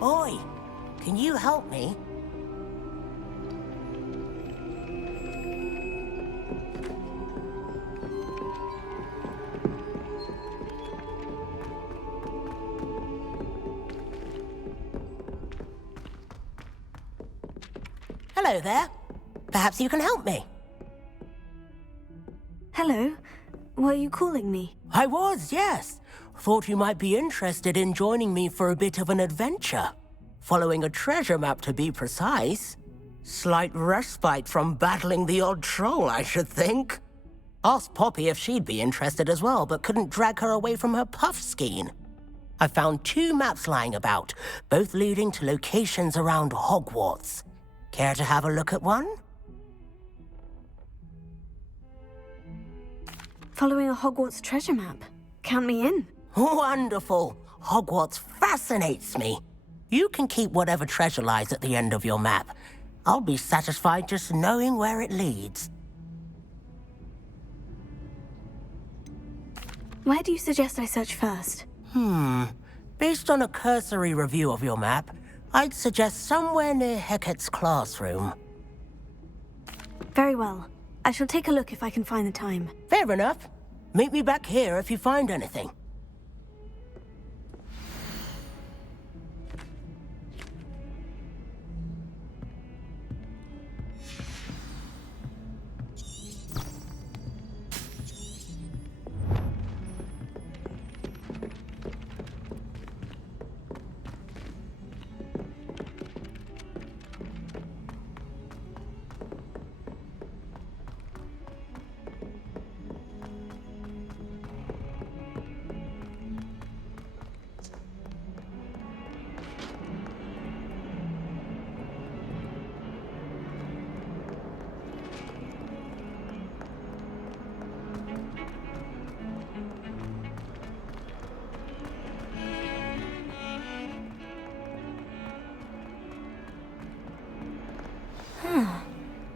Oi, can you help me? Hello there. Perhaps you can help me. Hello. Were you calling me? I was, yes. Thought you might be interested in joining me for a bit of an adventure. Following a treasure map, to be precise. Slight respite from battling the odd troll, I should think. Asked Poppy if she'd be interested as well, but couldn't drag her away from her puff skein. I found 2 maps lying about, both leading to locations around Hogwarts. Care to have a look at one? Following a Hogwarts treasure map. Count me in. Wonderful. Hogwarts fascinates me. You can keep whatever treasure lies at the end of your map. I'll be satisfied just knowing where it leads. Where do you suggest I search first? Based on a cursory review of your map, I'd suggest somewhere near Hecat's classroom. Very well. I shall take a look if I can find the time. Fair enough. Meet me back here if you find anything.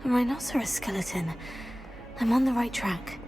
A rhinoceros skeleton. I'm on the right track.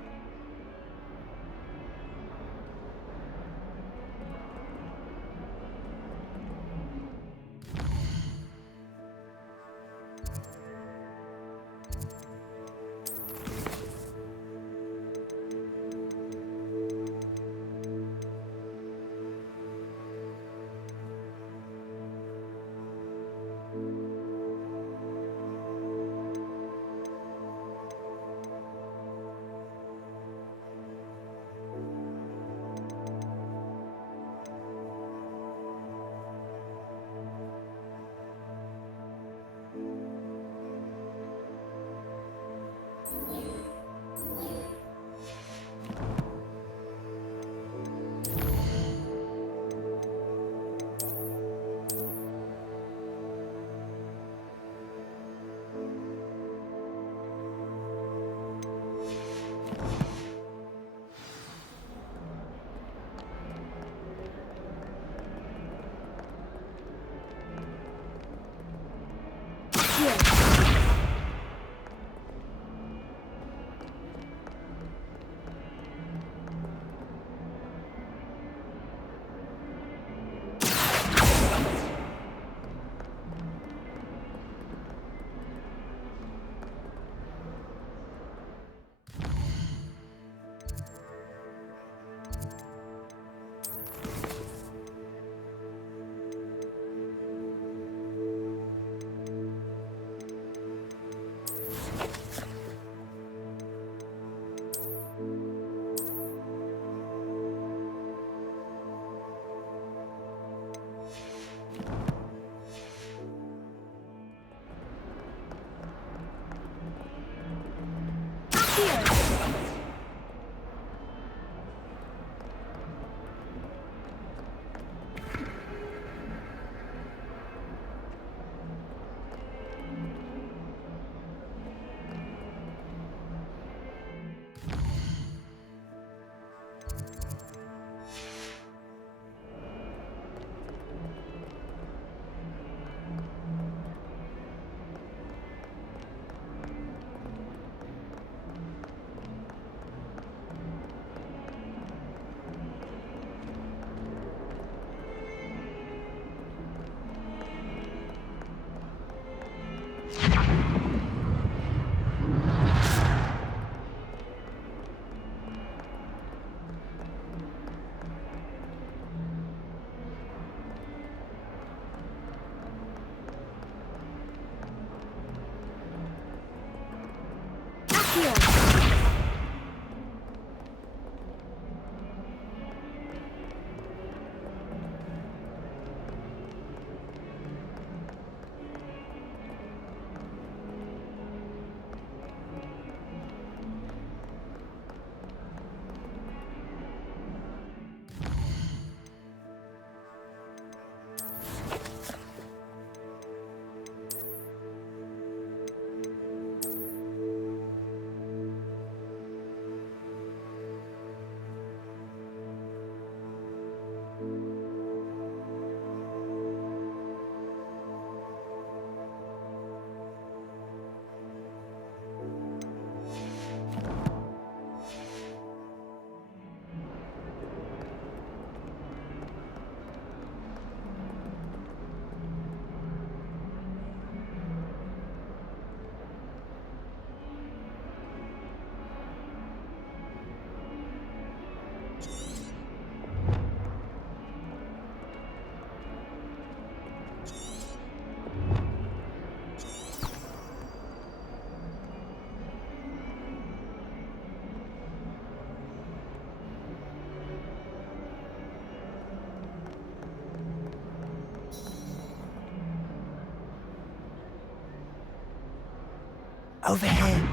Over here.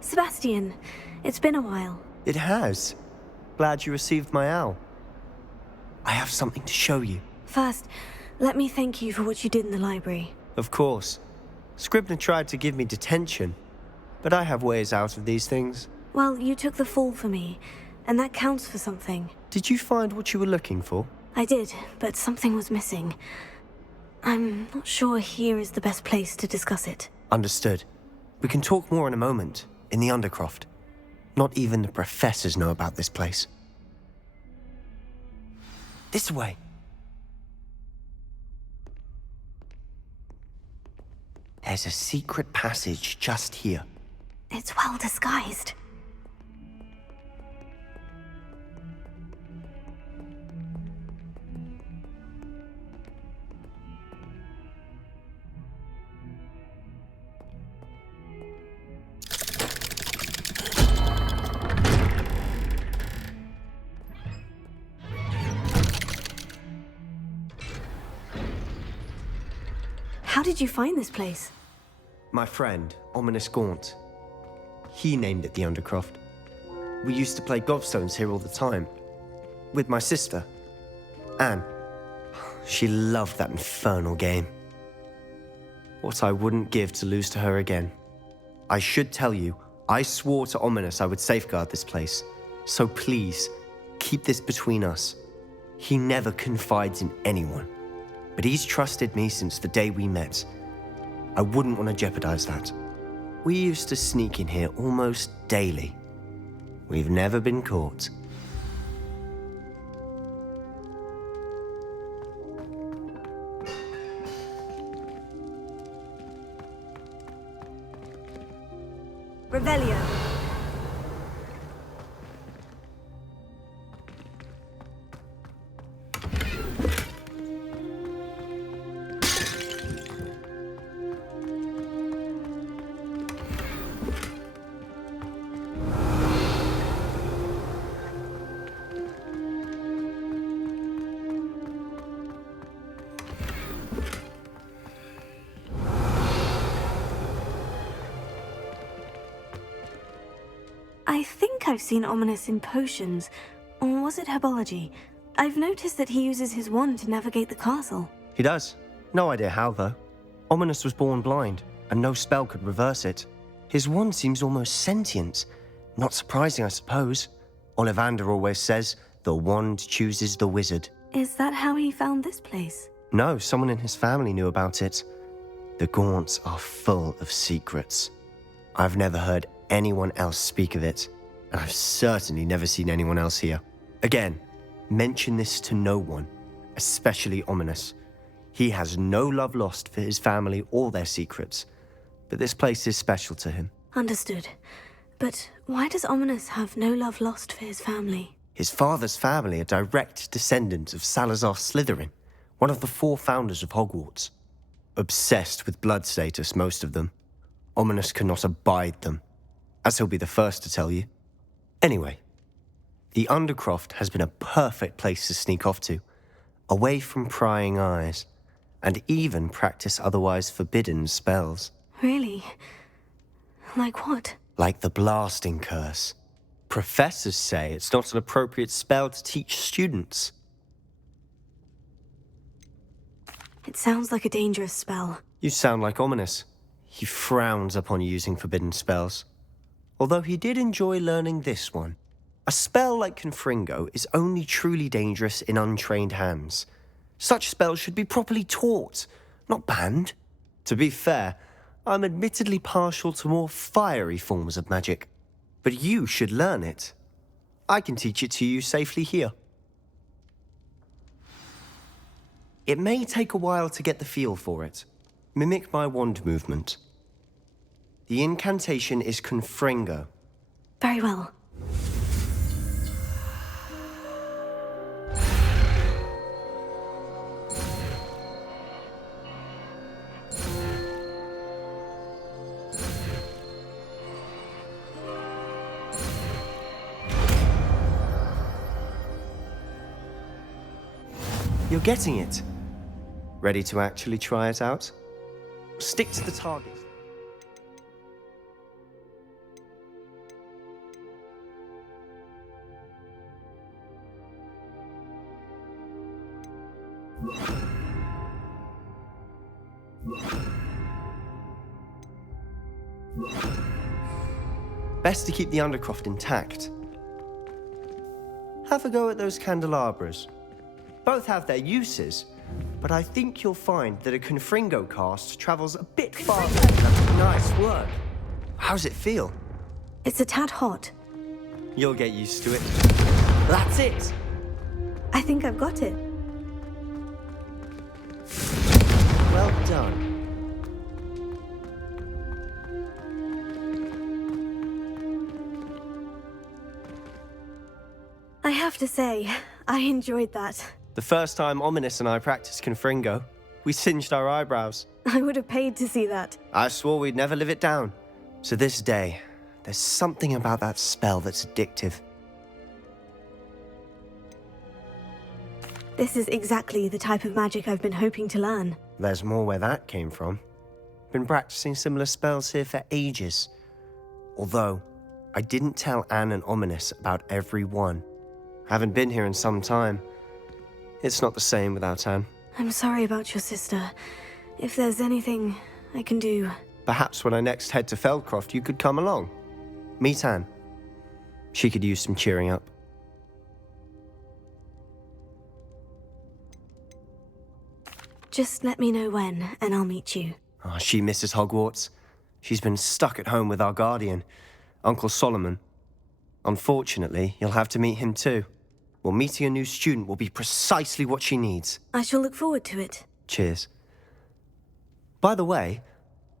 Sebastian, it's been a while. It has. Glad you received my owl. I have something to show you. First, let me thank you for what you did in the library. Of course. Scribner tried to give me detention, but I have ways out of these things. Well, you took the fall for me, and that counts for something. Did you find what you were looking for? I did, but something was missing. I'm not sure here is the best place to discuss it. Understood. We can talk more in a moment, in the Undercroft. Not even the professors know about this place. This way. There's a secret passage just here. It's well disguised. How did you find this place? My friend, Ominous Gaunt. He named it the Undercroft. We used to play gobstones here all the time. With my sister, Anne. She loved that infernal game. What I wouldn't give to lose to her again. I should tell you, I swore to Ominous I would safeguard this place. So please, keep this between us. He never confides in anyone. But he's trusted me since the day we met. I wouldn't want to jeopardize that. We used to sneak in here almost daily. We've never been caught. Revelio. I think I've seen Ominous in potions, or was it herbology? I've noticed that he uses his wand to navigate the castle. He does. No idea how, though. Ominous was born blind, and no spell could reverse it. His wand seems almost sentient. Not surprising, I suppose. Ollivander always says, the wand chooses the wizard. Is that how he found this place? No, someone in his family knew about it. The Gaunts are full of secrets. I've never heard anyone else speak of it, and I've certainly never seen anyone else here. Again, mention this to no one, especially Ominous. He has no love lost for his family or their secrets, but this place is special to him. Understood. But why does Ominous have no love lost for his family? His father's family are direct descendants of Salazar Slytherin, one of the 4 founders of Hogwarts. Obsessed with blood status, most of them. Ominous cannot abide them, as he'll be the first to tell you. Anyway, the Undercroft has been a perfect place to sneak off to, away from prying eyes, and even practice otherwise forbidden spells. Really? Like what? Like the blasting curse. Professors say it's not an appropriate spell to teach students. It sounds like a dangerous spell. You sound like Ominous. He frowns upon using forbidden spells. Although he did enjoy learning this one. A spell like Confringo is only truly dangerous in untrained hands. Such spells should be properly taught, not banned. To be fair, I'm admittedly partial to more fiery forms of magic. But you should learn it. I can teach it to you safely here. It may take a while to get the feel for it. Mimic my wand movement. The incantation is Confringo. Very well. You're getting it. Ready to actually try it out? Stick to the target. Best to keep the Undercroft intact. Have a go at those candelabras. Both have their uses, but I think you'll find that a Confringo cast travels a bit farther. Nice work. How's it feel? It's a tad hot. You'll get used to it. That's it! I think I've got it. Well done. I have to say, I enjoyed that. The first time Ominous and I practiced Confringo, we singed our eyebrows. I would have paid to see that. I swore we'd never live it down. To this day, there's something about that spell that's addictive. This is exactly the type of magic I've been hoping to learn. There's more where that came from. Been practicing similar spells here for ages. Although, I didn't tell Anne and Ominous about every one. Haven't been here in some time. It's not the same without Anne. I'm sorry about your sister. If there's anything I can do... Perhaps when I next head to Feldcroft, you could come along. Meet Anne. She could use some cheering up. Just let me know when, and I'll meet you. Oh, she misses Hogwarts. She's been stuck at home with our guardian, Uncle Solomon. Unfortunately, you'll have to meet him too. Well, meeting a new student will be precisely what she needs. I shall look forward to it. Cheers. By the way,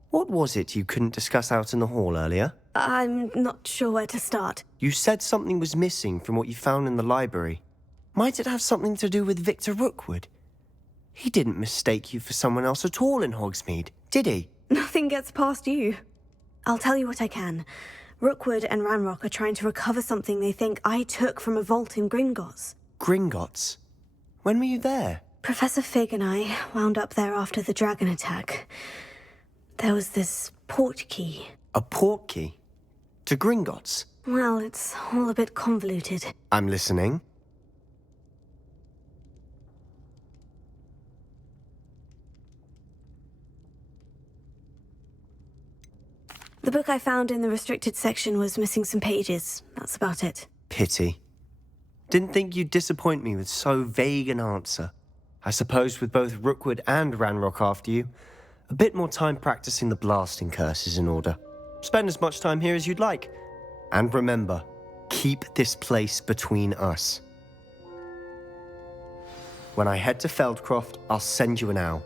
what was it you couldn't discuss out in the hall earlier? I'm not sure where to start. You said something was missing from what you found in the library. Might it have something to do with Victor Rookwood? He didn't mistake you for someone else at all in Hogsmeade, did he? Nothing gets past you. I'll tell you what I can. Rookwood and Ranrock are trying to recover something they think I took from a vault in Gringotts. Gringotts? When were you there? Professor Fig and I wound up there after the dragon attack. There was this port key. A port key? To Gringotts? Well, it's all a bit convoluted. I'm listening. The book I found in the restricted section was missing some pages. That's about it. Pity. Didn't think you'd disappoint me with so vague an answer. I suppose with both Rookwood and Ranrock after you, a bit more time practicing the blasting curse is in order. Spend as much time here as you'd like. And remember, keep this place between us. When I head to Feldcroft, I'll send you an owl.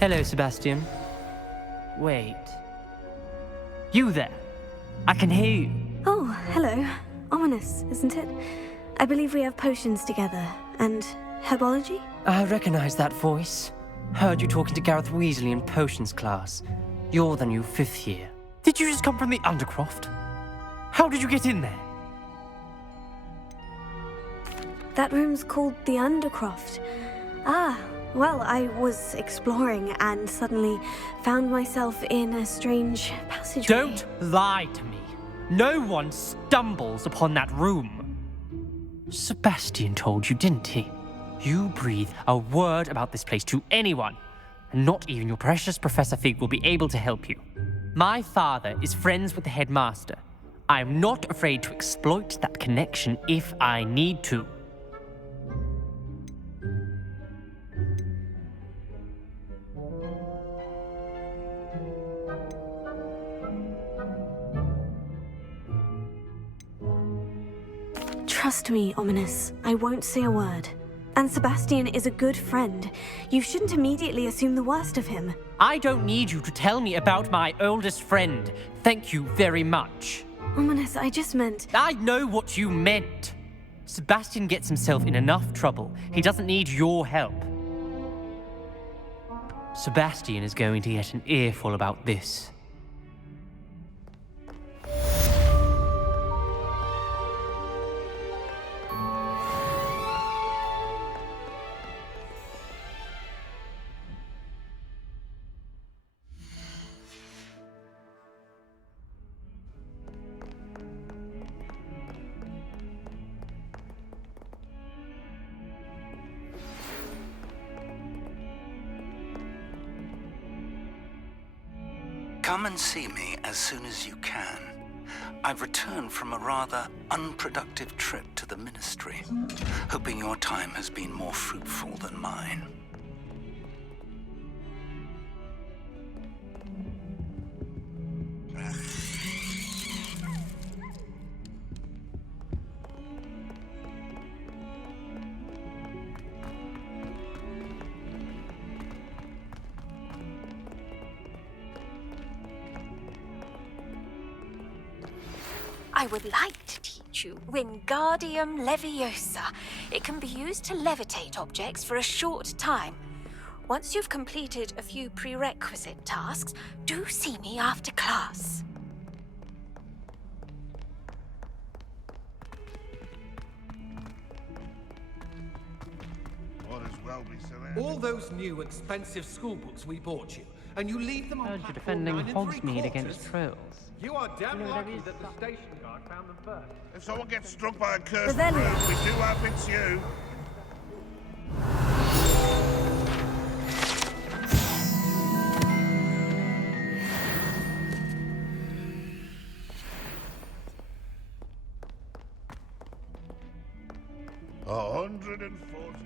Hello, Sebastian. Wait. You there? I can hear you. Oh, hello. Ominous, isn't it? I believe we have potions together. And herbology? I recognize that voice. Heard you talking to Gareth Weasley in potions class. You're the new 5th year. Did you just come from the Undercroft? How did you get in there? That room's called the Undercroft. Ah, well, I was exploring and suddenly found myself in a strange passageway. Don't lie to me. No one stumbles upon that room. Sebastian told you, didn't he? You breathe a word about this place to anyone, and not even your precious Professor Fig will be able to help you. My father is friends with the headmaster. I am not afraid to exploit that connection if I need to. Trust me, Ominous. I won't say a word. And Sebastian is a good friend. You shouldn't immediately assume the worst of him. I don't need you to tell me about my oldest friend. Thank you very much. Ominous, I just meant... I know what you meant. Sebastian gets himself in enough trouble. He doesn't need your help. Sebastian is going to get an earful about this. Come and see me as soon as you can. I've returned from a rather unproductive trip to the Ministry, hoping your time has been more fruitful than mine. I would like to teach you Wingardium Leviosa. It can be used to levitate objects for a short time. Once you've completed a few prerequisite tasks, do see me after class. All those new expensive school books we bought you, and you leave them on You're platform defending 9 Hogsmeade 3/4. against trolls. You are damn You know what lucky that that the station guard found them first. If someone gets struck by a cursed then- broom, we do hope it's you. A 140.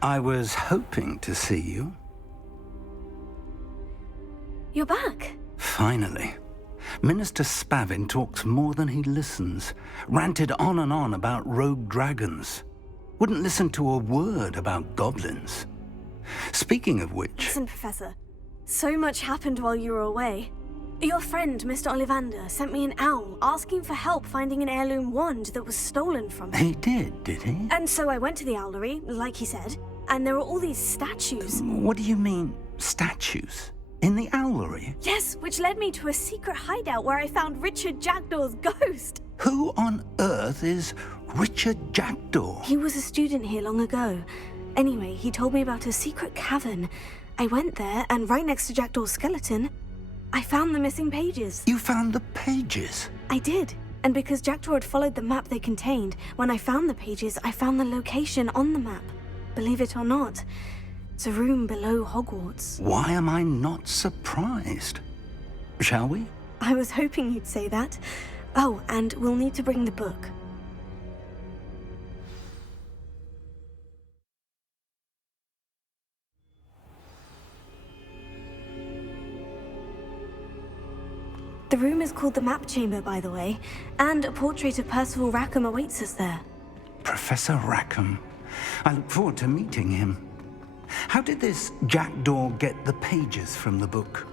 I was hoping to see you. You're back. Finally. Minister Spavin talks more than he listens. Ranted on and on about rogue dragons. Wouldn't listen to a word about goblins. Speaking of which... Listen, Professor. So much happened while you were away. Your friend, Mr. Ollivander, sent me an owl asking for help finding an heirloom wand that was stolen from him. He did he? And so I went to the owlery, like he said, and there were all these statues. What do you mean, statues? In the owlery? Yes, which led me to a secret hideout where I found Richard Jackdaw's ghost. Who on earth is Richard Jackdaw? He was a student here long ago. Anyway, he told me about a secret cavern. I went there, and right next to Jackdaw's skeleton, I found the missing pages. You found the pages? I did. And because Jackdaw had followed the map they contained, when I found the pages, I found the location on the map. Believe it or not, it's a room below Hogwarts. Why am I not surprised? Shall we? I was hoping you'd say that. Oh, and we'll need to bring the book. The room is called the Map Chamber, by the way, and a portrait of Percival Rackham awaits us there. Professor Rackham. I look forward to meeting him. How did this Jackdaw get the pages from the book?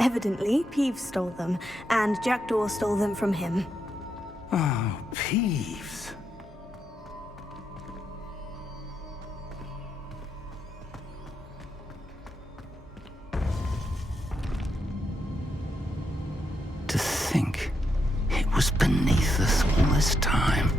Evidently, Peeves stole them, and Jackdaw stole them from him. Oh, Peeves. To think it was beneath us all this time.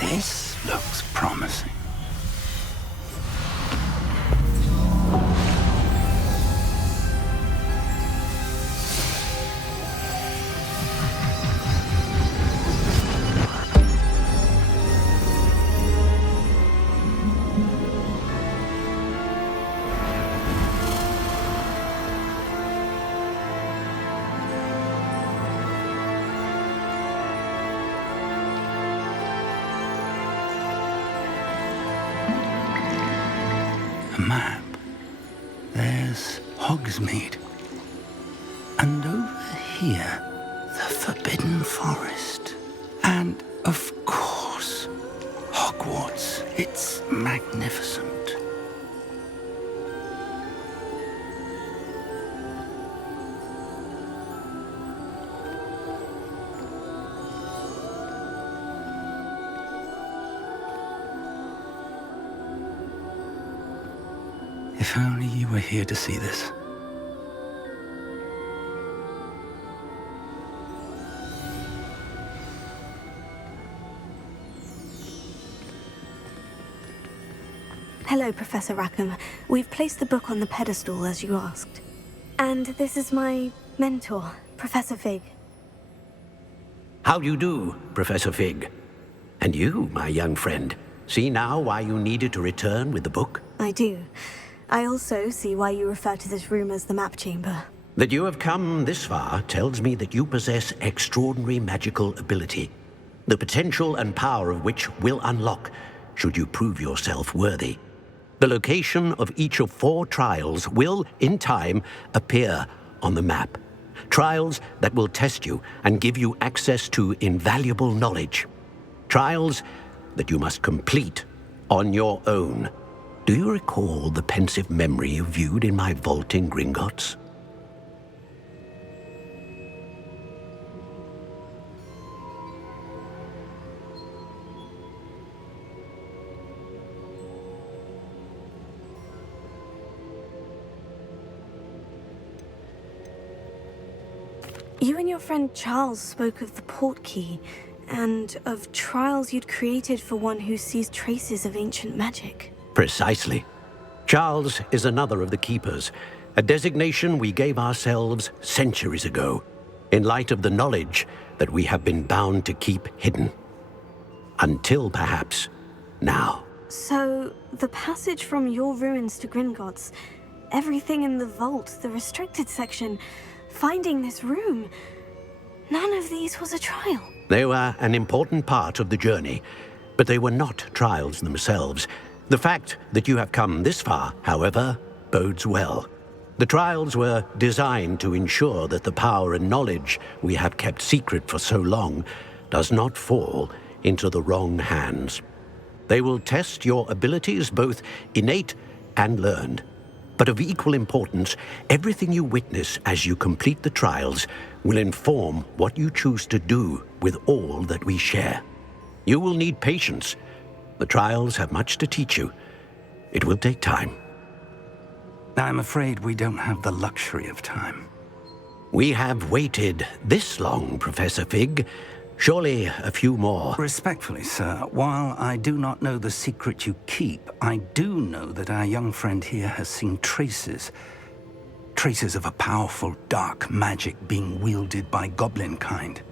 This looks promising. A map. There's Hogsmeade. And over here, the Forbidden Forest. And, of course, Hogwarts. It's magnificent. If only you were here to see this. Hello, Professor Rackham. We've placed the book on the pedestal as you asked. And this is my mentor, Professor Fig. How do you do, Professor Fig? And you, my young friend, see now why you needed to return with the book? I do. I also see why you refer to this room as the Map Chamber. That you have come this far tells me that you possess extraordinary magical ability, the potential and power of which will unlock should you prove yourself worthy. The location of each of 4 trials will, in time, appear on the map. Trials that will test you and give you access to invaluable knowledge. Trials that you must complete on your own. Do you recall the pensive memory you viewed in my vault in Gringotts? You and your friend Charles spoke of the portkey, and of trials you'd created for one who sees traces of ancient magic. Precisely. Charles is another of the Keepers, a designation we gave ourselves centuries ago, in light of the knowledge that we have been bound to keep hidden. Until perhaps now. So, the passage from your ruins to Gringotts, everything in the vault, the restricted section, finding this room, none of these was a trial. They were an important part of the journey, but they were not trials themselves. The fact that you have come this far, however, bodes well. The trials were designed to ensure that the power and knowledge we have kept secret for so long does not fall into the wrong hands. They will test your abilities, both innate and learned. But of equal importance, everything you witness as you complete the trials will inform what you choose to do with all that we share. You will need patience. The trials have much to teach you. It will take time. I'm afraid we don't have the luxury of time. We have waited this long, Professor Fig. Surely a few more. Respectfully, sir, while I do not know the secret you keep, I do know that our young friend here has seen traces of a powerful dark magic being wielded by goblin kind.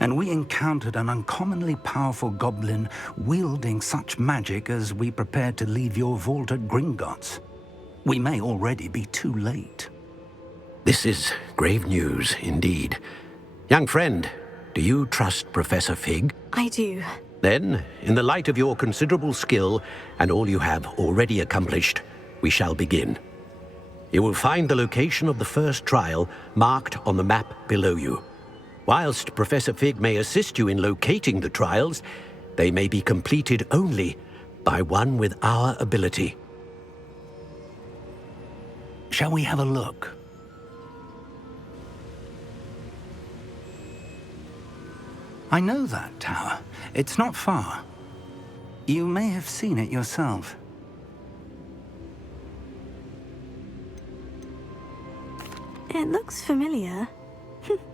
And we encountered an uncommonly powerful goblin wielding such magic as we prepared to leave your vault at Gringotts. We may already be too late. This is grave news indeed. Young friend, do you trust Professor Fig? I do. Then, in the light of your considerable skill and all you have already accomplished, we shall begin. You will find the location of the first trial marked on the map below you. Whilst Professor Fig may assist you in locating the trials, they may be completed only by one with our ability. Shall we have a look? I know that tower. It's not far. You may have seen it yourself. It looks familiar.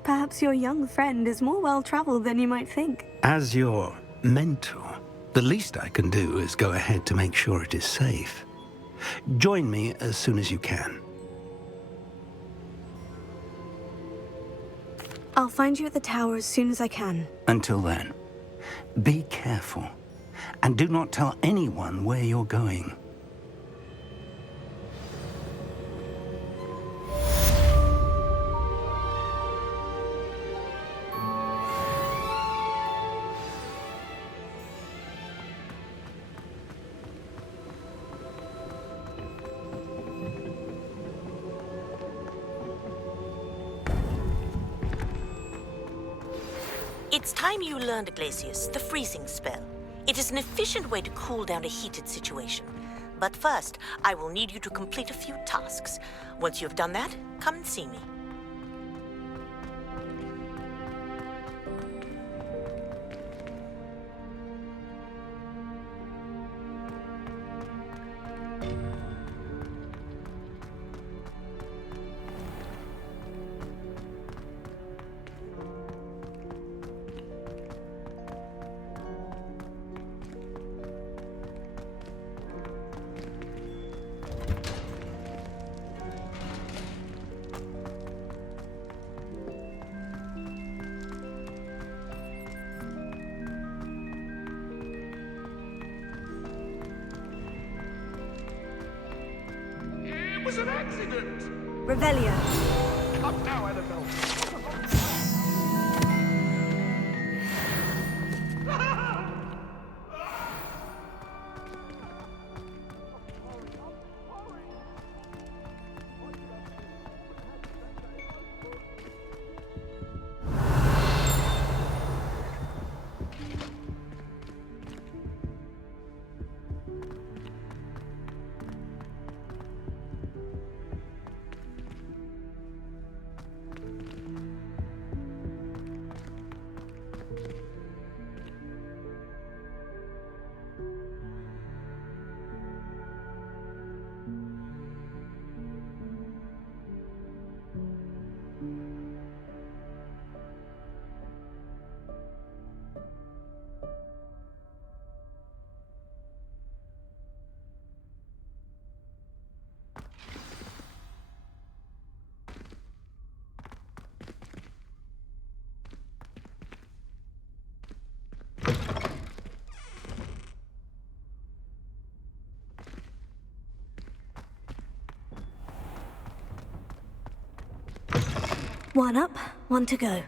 Perhaps your young friend is more well-traveled than you might think. As your mentor, the least I can do is go ahead to make sure it is safe. Join me as soon as you can. I'll find you at the tower as soon as I can. Until then, be careful, and do not tell anyone where you're going. It's time you learned, Glacius, the freezing spell. It is an efficient way to cool down a heated situation. But first, I will need you to complete a few tasks. Once you have done that, come and see me. It was an accident! Revelio. Up now, Annabelle. One up, one to go.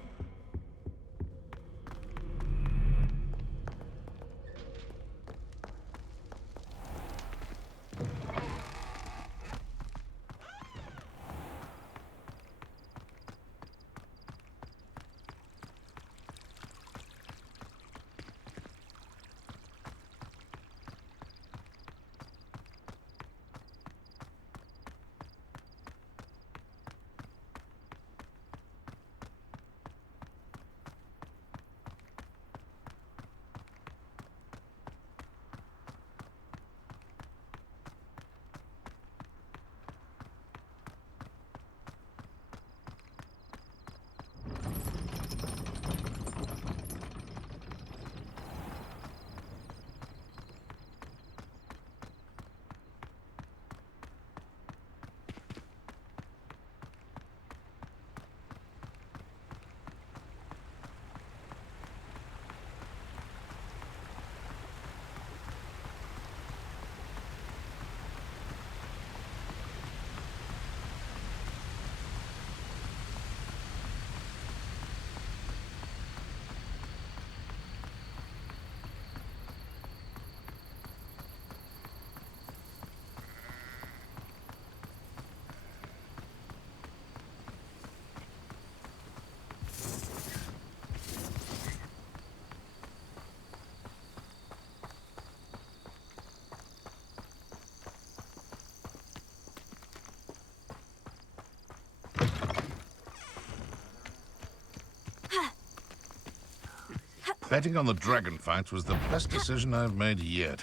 Betting on the dragon fight was the best decision I've made yet.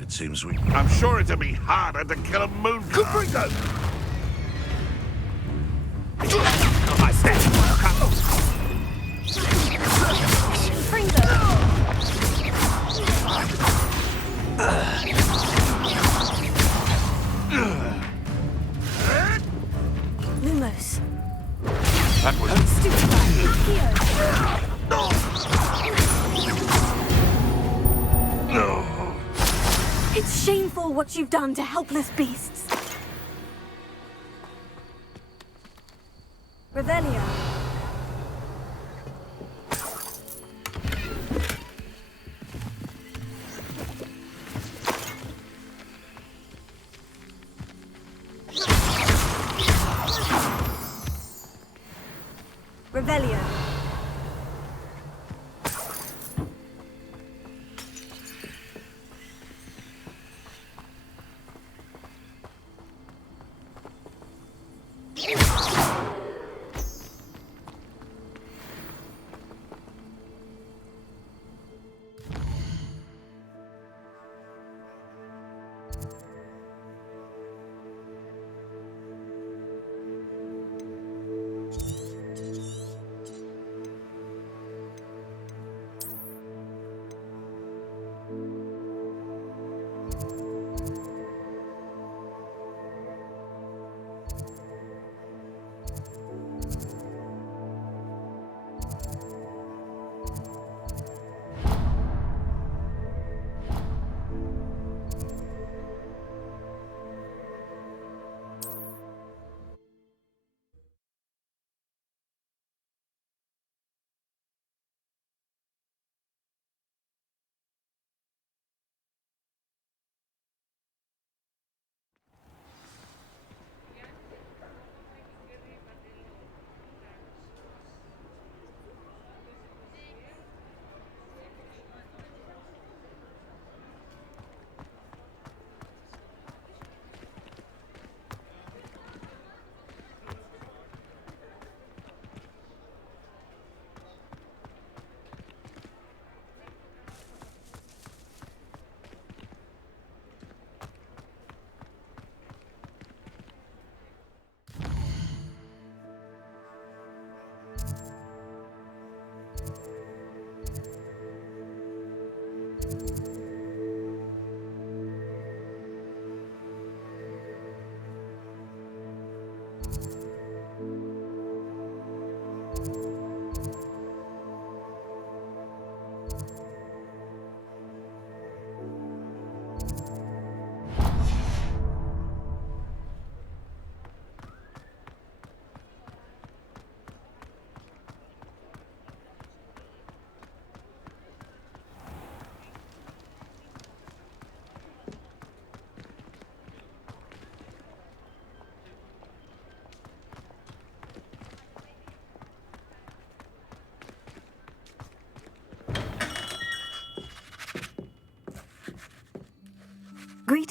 It seems I'm sure it'd be harder to kill a moon. Cooprigo! My steps work up. Lumos. That was It's shameful what you've done to helpless beasts. Revelio. Revelio.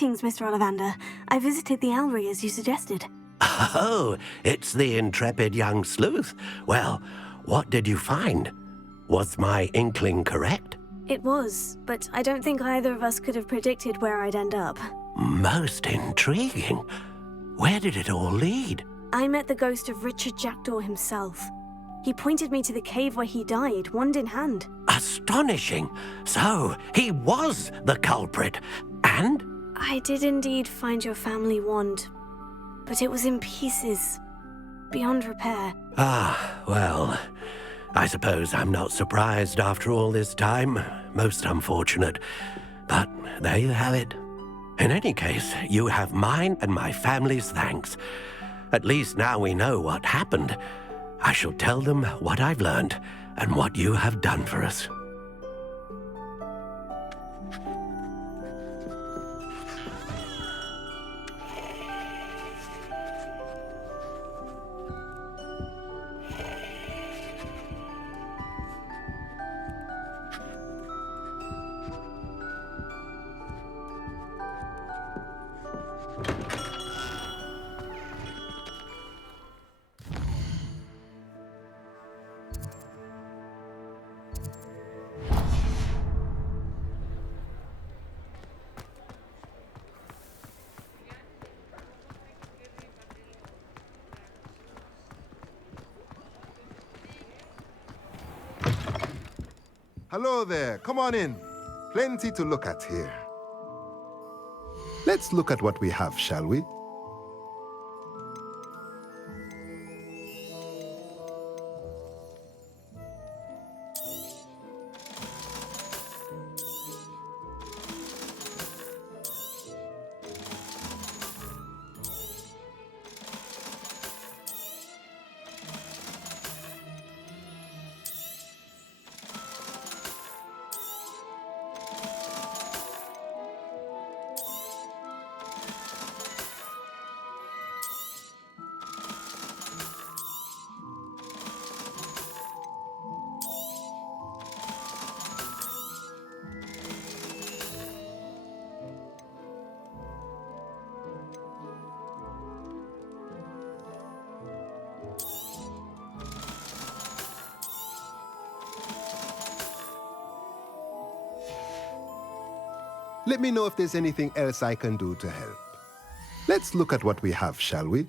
Greetings, Mr. Ollivander. I visited the Owlry as you suggested. Oh, it's the intrepid young sleuth. Well, what did you find? Was my inkling correct? It was, but I don't think either of us could have predicted where I'd end up. Most intriguing. Where did it all lead? I met the ghost of Richard Jackdaw himself. He pointed me to the cave where he died, wand in hand. Astonishing. So, he was the culprit. And? I did indeed find your family wand, but it was in pieces, beyond repair. Ah, well, I suppose I'm not surprised after all this time. Most unfortunate. But there you have it. In any case, you have mine and my family's thanks. At least now we know what happened. I shall tell them what I've learned and what you have done for us. Hello there, come on in. Plenty to look at here. Let's look at what we have, shall we? Let me know if there's anything else I can do to help. Let's look at what we have, shall we?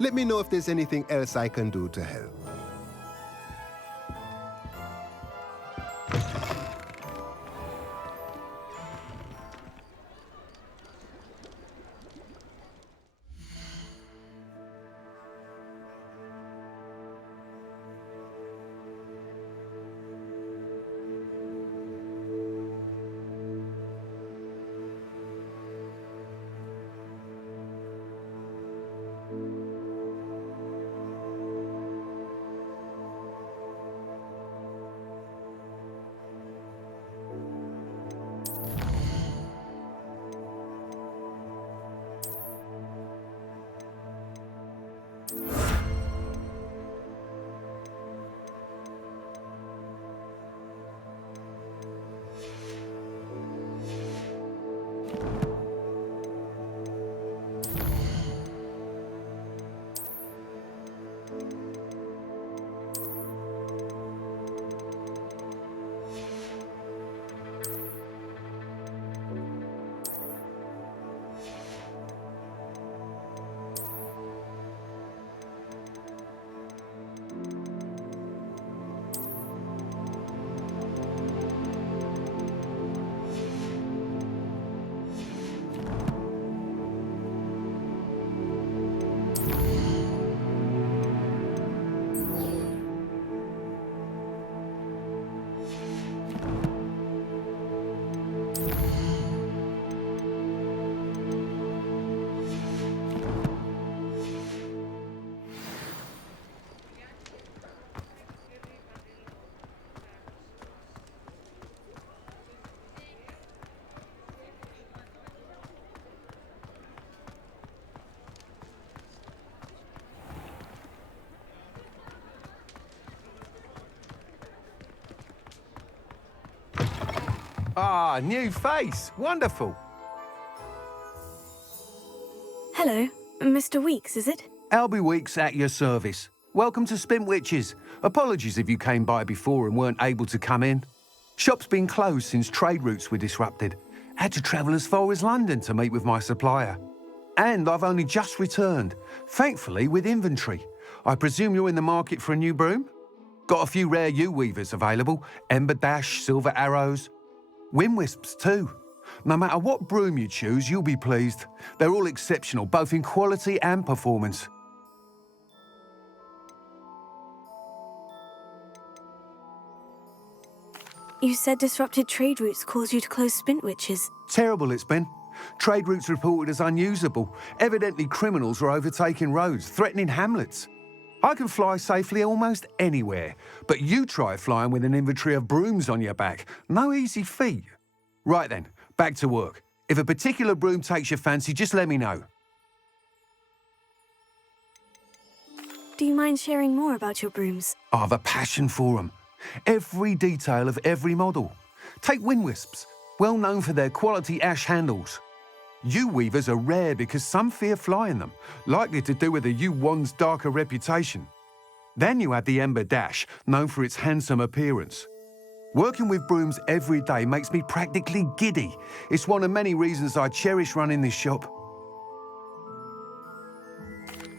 Let me know if there's anything else I can do to help. Ah, new face. Wonderful. Hello, Mr. Weeks, is it? Albie Weeks at your service. Welcome to Spintwitches. Apologies if you came by before and weren't able to come in. Shop's been closed since trade routes were disrupted. Had to travel as far as London to meet with my supplier. And I've only just returned, thankfully with inventory. I presume you're in the market for a new broom? Got a few rare U-weavers available, Ember Dash, Silver Arrows. Wind Wisps too. No matter what broom you choose, you'll be pleased. They're all exceptional, both in quality and performance. You said disrupted trade routes caused you to close Spintwitches. Terrible it's been. Trade routes reported as unusable. Evidently criminals were overtaking roads, threatening hamlets. I can fly safely almost anywhere, but you try flying with an inventory of brooms on your back. No easy feat. Right then, back to work. If a particular broom takes your fancy, just let me know. Do you mind sharing more about your brooms? I have a passion for them. Every detail of every model. Take Wind Wisps, well known for their quality ash handles. U-weavers are rare because some fear flying them, likely to do with the U-wand's darker reputation. Then you have the Ember Dash, known for its handsome appearance. Working with brooms every day makes me practically giddy. It's one of many reasons I cherish running this shop.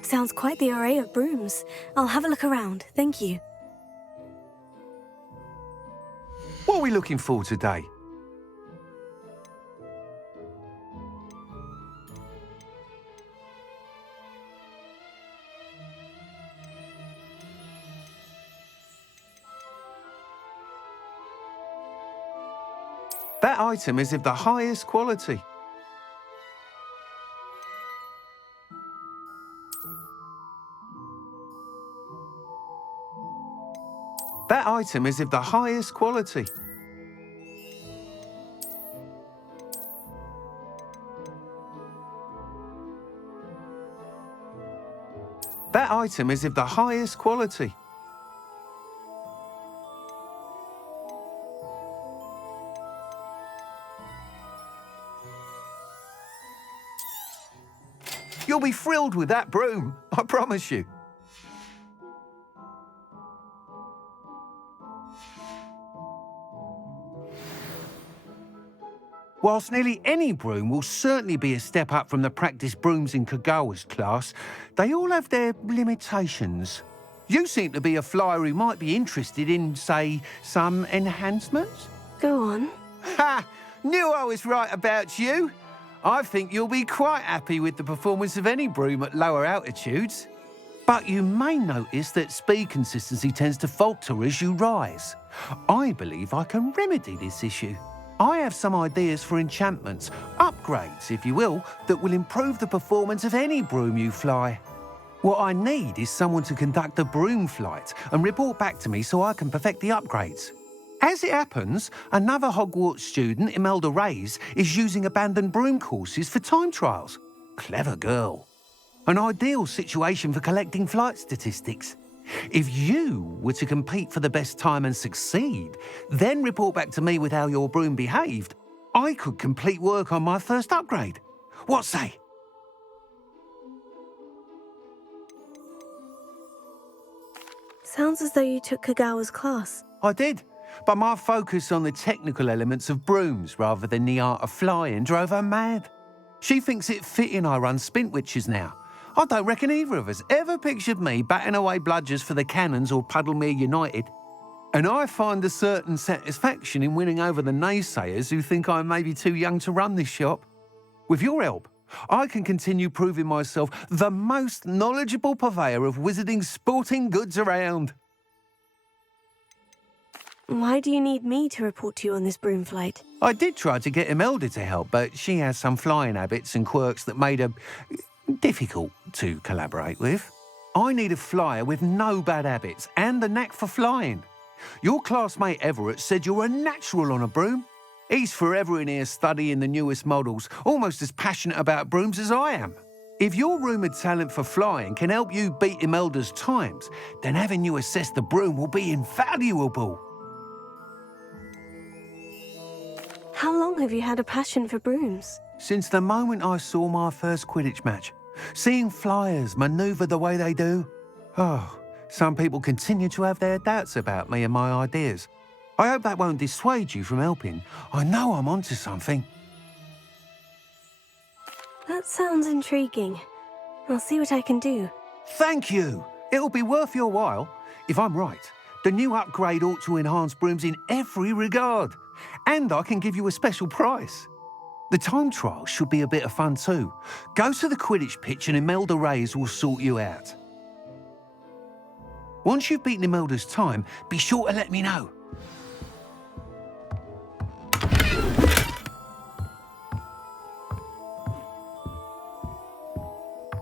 Sounds quite the array of brooms. I'll have a look around, thank you. What are we looking for today? That item is of the highest quality. That item is of the highest quality. That item is of the highest quality. You'll be thrilled with that broom, I promise you. Whilst nearly any broom will certainly be a step up from the practice brooms in Kagawa's class, they all have their limitations. You seem to be a flyer who might be interested in, say, some enhancements? Go on. Ha! Knew I was right about you. I think you'll be quite happy with the performance of any broom at lower altitudes. But you may notice that speed consistency tends to falter as you rise. I believe I can remedy this issue. I have some ideas for enchantments, upgrades, if you will, that will improve the performance of any broom you fly. What I need is someone to conduct a broom flight and report back to me so I can perfect the upgrades. As it happens, another Hogwarts student, Imelda Reyes, is using abandoned broom courses for time trials. Clever girl. An ideal situation for collecting flight statistics. If you were to compete for the best time and succeed, then report back to me with how your broom behaved, I could complete work on my first upgrade. What say? Sounds as though you took Kagawa's class. I did, but my focus on the technical elements of brooms rather than the art of flying drove her mad. She thinks it fitting I run Spintwitches now. I don't reckon either of us ever pictured me batting away bludgers for the Cannons or Puddlemere United. And I find a certain satisfaction in winning over the naysayers who think I'm maybe too young to run this shop. With your help, I can continue proving myself the most knowledgeable purveyor of wizarding sporting goods around. Why do you need me to report to you on this broom flight? I did try to get Imelda to help, but she has some flying habits and quirks that made her difficult to collaborate with. I need a flyer with no bad habits and the knack for flying. Your classmate Everett said you're a natural on a broom. He's forever in here studying the newest models, almost as passionate about brooms as I am. If your rumoured talent for flying can help you beat Imelda's times, then having you assess the broom will be invaluable. How long have you had a passion for brooms? Since the moment I saw my first Quidditch match, seeing flyers manoeuvre the way they do. Oh, some people continue to have their doubts about me and my ideas. I hope that won't dissuade you from helping. I know I'm onto something. That sounds intriguing. I'll see what I can do. Thank you. It'll be worth your while. If I'm right, the new upgrade ought to enhance brooms in every regard. And I can give you a special price. The time trial should be a bit of fun too. Go to the Quidditch pitch and Imelda Reyes will sort you out. Once you've beaten Imelda's time, be sure to let me know.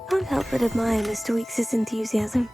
Can't help but admire Mr. Weeks' enthusiasm.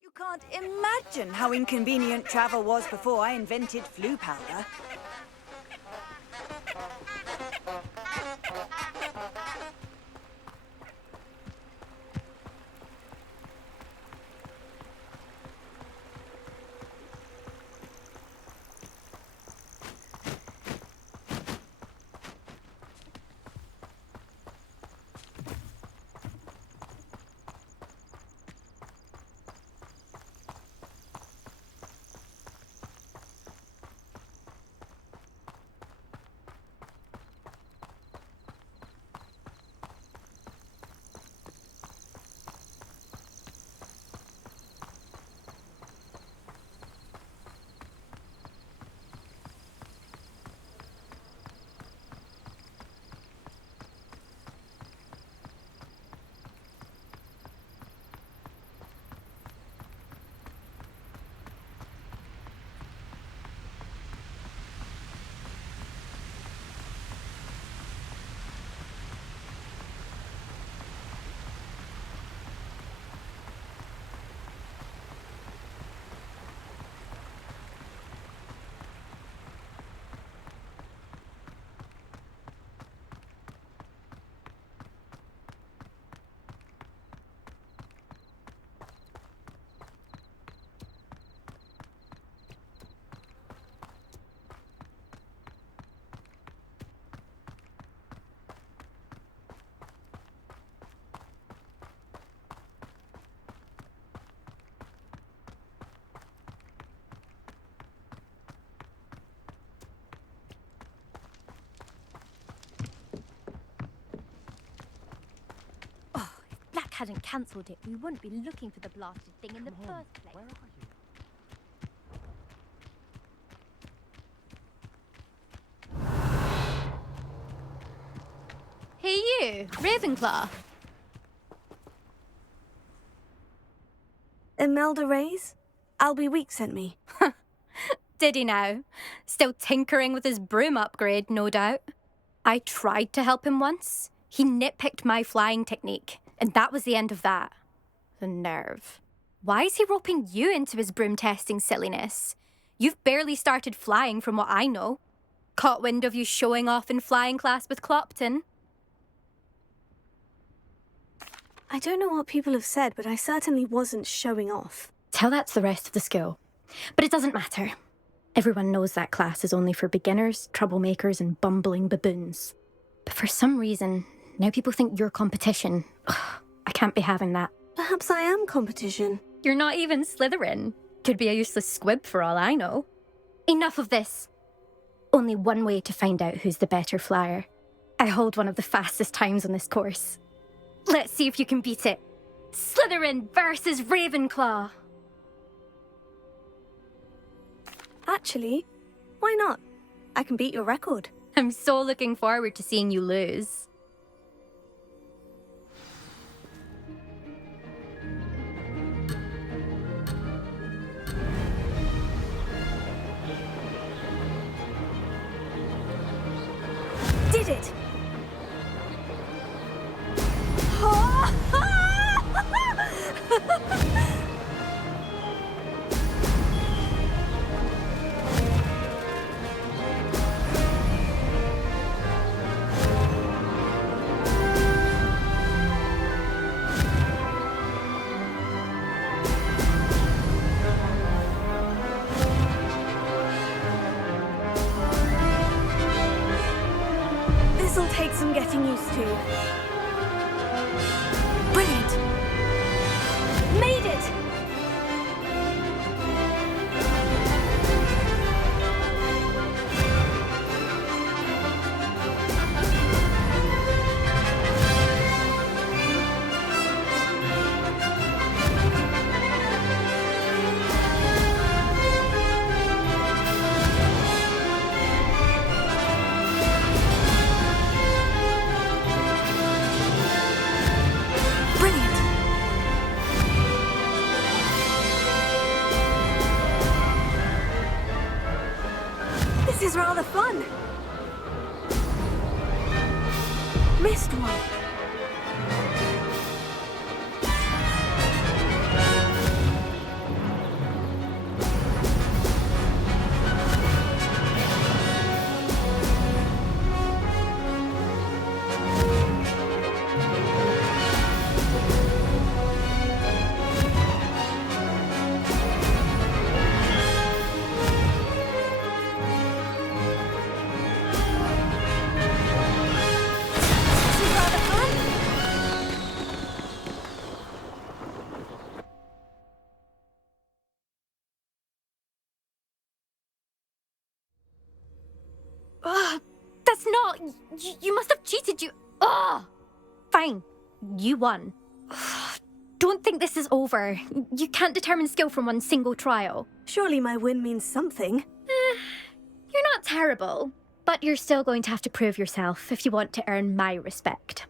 You can't imagine how inconvenient travel was before I invented flu powder. Hadn't cancelled it, we wouldn't be looking for the blasted thing in the first place. Where are you? Hey you, Ravenclaw. Imelda Reyes? Albie Weeks sent me. Did he now? Still tinkering with his broom upgrade, no doubt. I tried to help him once. He nitpicked my flying technique, and that was the end of that. The nerve. Why is he roping you into his broom testing silliness? You've barely started flying from what I know. Caught wind of you showing off in flying class with Clopton. I don't know what people have said, but I certainly wasn't showing off. Tell that to the rest of the school. But it doesn't matter. Everyone knows that class is only for beginners, troublemakers, and bumbling baboons. But for some reason, now people think you're competition. Ugh, I can't be having that. Perhaps I am competition. You're not even Slytherin. Could be a useless squib for all I know. Enough of this. Only one way to find out who's the better flyer. I hold one of the fastest times on this course. Let's see if you can beat it. Slytherin versus Ravenclaw. Actually, why not? I can beat your record. I'm so looking forward to seeing you lose. Did it! This'll take some getting used to. Brilliant! Made it! This is rather fun. Missed one. That's not... You must have cheated, you... Ugh! Fine. You won. Don't think this is over. You can't determine skill from one single trial. Surely my win means something. You're not terrible, but you're still going to have to prove yourself if you want to earn my respect.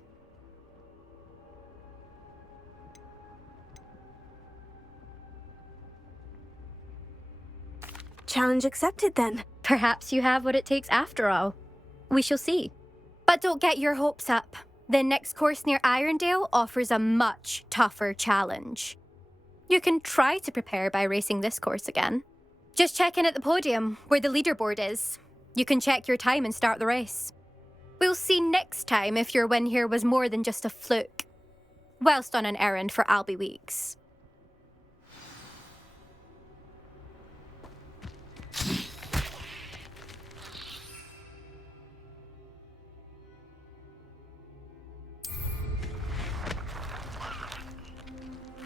Challenge accepted then. Perhaps you have what it takes after all. We shall see. But don't get your hopes up. The next course near Irondale offers a much tougher challenge. You can try to prepare by racing this course again. Just check in at the podium, where the leaderboard is. You can check your time and start the race. We'll see next time if your win here was more than just a fluke, whilst on an errand for Albie Weeks.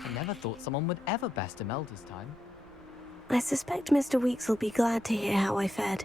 I never thought someone would ever best Imelda's time. I suspect Mr. Weeks will be glad to hear how I fared.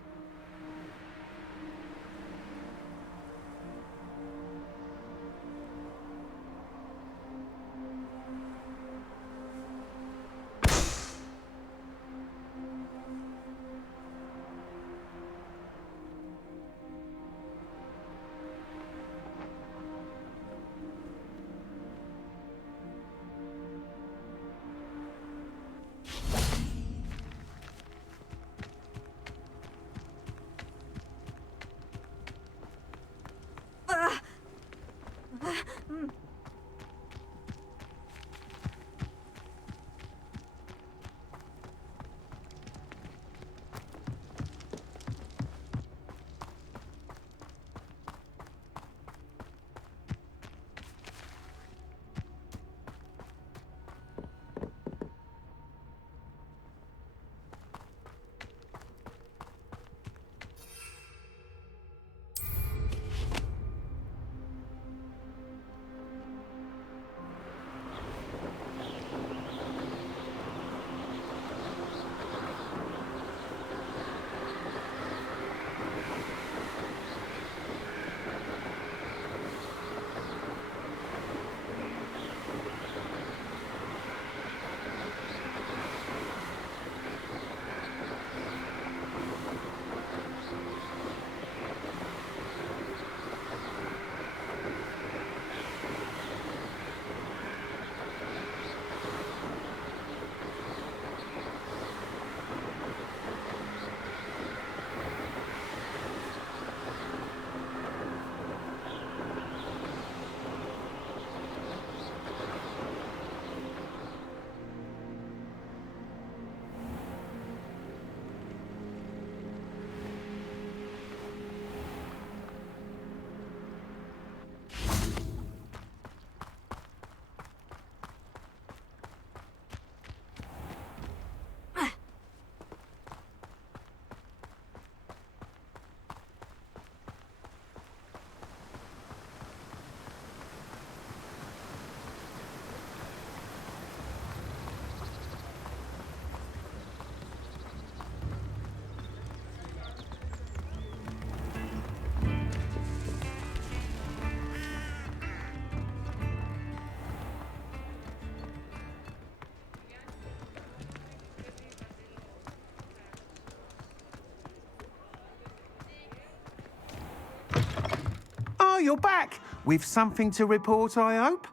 you're back. With something to report, I hope?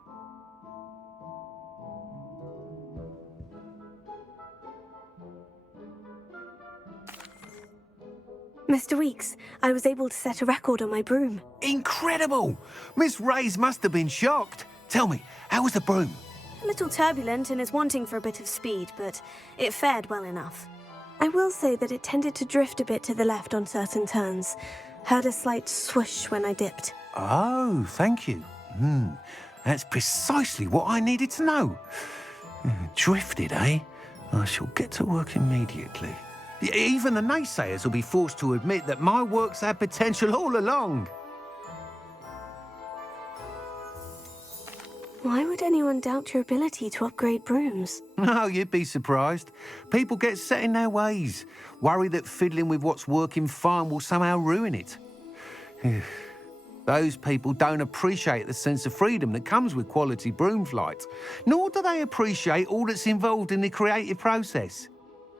Mr. Weeks, I was able to set a record on my broom. Incredible! Miss Reyes must have been shocked. Tell me, how was the broom? A little turbulent and is wanting for a bit of speed, but it fared well enough. I will say that it tended to drift a bit to the left on certain turns. Heard a slight swoosh when I dipped. Oh, thank you. That's precisely what I needed to know. Drifted, eh? I shall get to work immediately. Even the naysayers will be forced to admit that my work's had potential all along. Why would anyone doubt your ability to upgrade brooms? No, you'd be surprised. People get set in their ways, worry that fiddling with what's working fine will somehow ruin it. Those people don't appreciate the sense of freedom that comes with quality broom flight, nor do they appreciate all that's involved in the creative process.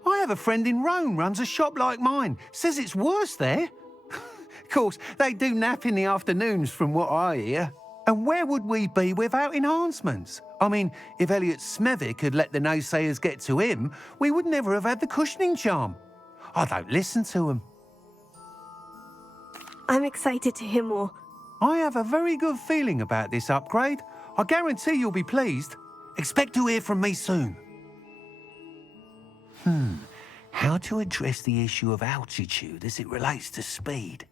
I have a friend in Rome runs a shop like mine, says it's worse there. Of course, they do nap in the afternoons from what I hear. And where would we be without enhancements? I mean, if Elliot Smethwick had let the naysayers get to him, we would never have had the cushioning charm. I don't listen to them. I'm excited to hear more. I have a very good feeling about this upgrade. I guarantee you'll be pleased. Expect to hear from me soon. How to address the issue of altitude as it relates to speed?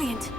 Brilliant.